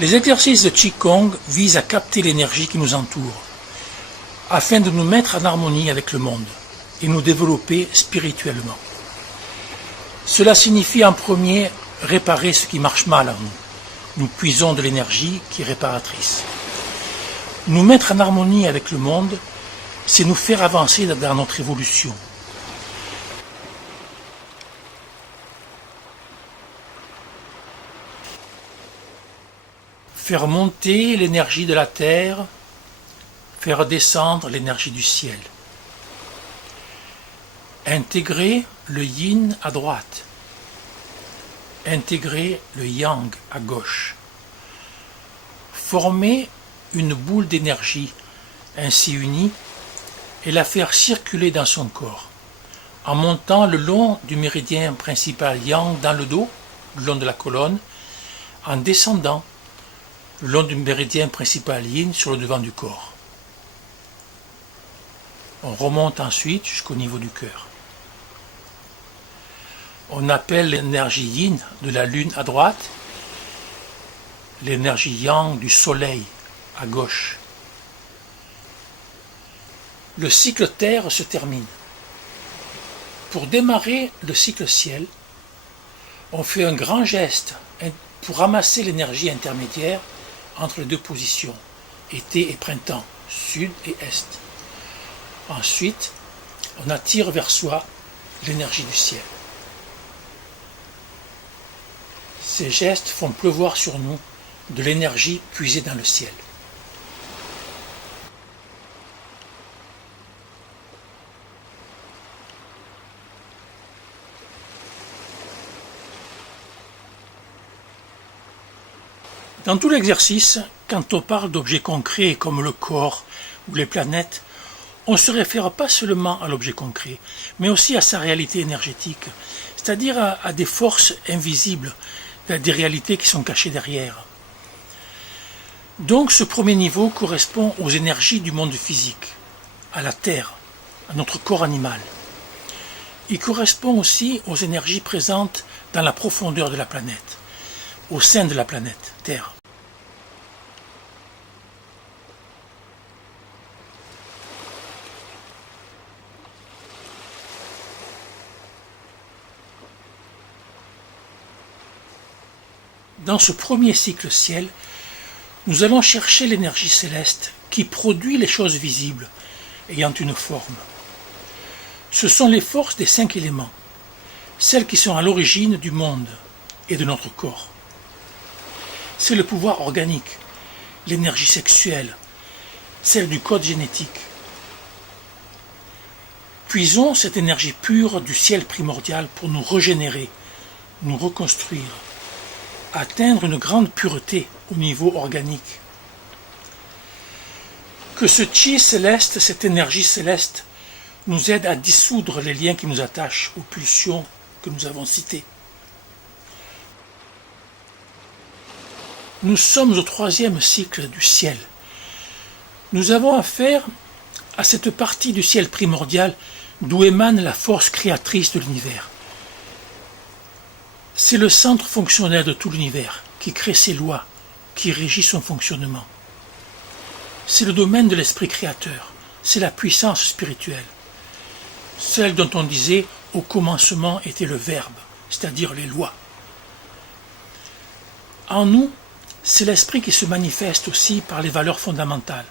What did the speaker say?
Les exercices de Qigong visent à capter l'énergie qui nous entoure, afin de nous mettre en harmonie avec le monde et nous développer spirituellement. Cela signifie en premier réparer ce qui marche mal en nous. Nous puisons de l'énergie qui est réparatrice. Nous mettre en harmonie avec le monde, c'est nous faire avancer dans notre évolution. Faire monter l'énergie de la terre, faire descendre l'énergie du ciel. Intégrer le yin à droite. Intégrer le yang à gauche. Former une boule d'énergie ainsi unie et la faire circuler dans son corps, en montant le long du méridien principal yang dans le dos, le long de la colonne, en descendant le long du méridien principal yin sur le devant du corps. On remonte ensuite jusqu'au niveau du cœur. On appelle l'énergie yin de la lune à droite, l'énergie yang du soleil à gauche. Le cycle terre se termine. Pour démarrer le cycle ciel, on fait un grand geste pour ramasser l'énergie intermédiaire entre les deux positions, été et printemps, sud et est. Ensuite, on attire vers soi l'énergie du ciel. Ces gestes font pleuvoir sur nous de l'énergie puisée dans le ciel. Dans tout l'exercice, quand on parle d'objets concrets comme le corps ou les planètes, on ne se réfère pas seulement à l'objet concret, mais aussi à sa réalité énergétique, c'est-à-dire à des forces invisibles, à des réalités qui sont cachées derrière. Donc ce premier niveau correspond aux énergies du monde physique, à la Terre, à notre corps animal. Il correspond aussi aux énergies présentes dans la profondeur de la planète, au sein de la planète Terre. Dans ce premier cycle ciel, nous allons chercher l'énergie céleste qui produit les choses visibles, ayant une forme. Ce sont les forces des 5 éléments, celles qui sont à l'origine du monde et de notre corps. C'est le pouvoir organique, l'énergie sexuelle, celle du code génétique. Puisons cette énergie pure du ciel primordial pour nous régénérer, nous reconstruire, atteindre une grande pureté au niveau organique. Que ce chi céleste, cette énergie céleste, nous aide à dissoudre les liens qui nous attachent aux pulsions que nous avons citées. Nous sommes au 3e cycle du ciel. Nous avons affaire à cette partie du ciel primordial d'où émane la force créatrice de l'univers. C'est le centre fonctionnel de tout l'univers qui crée ses lois, qui régit son fonctionnement. C'est le domaine de l'esprit créateur, c'est la puissance spirituelle, celle dont on disait au commencement était le verbe, c'est-à-dire les lois. En nous, c'est l'esprit qui se manifeste aussi par les valeurs fondamentales,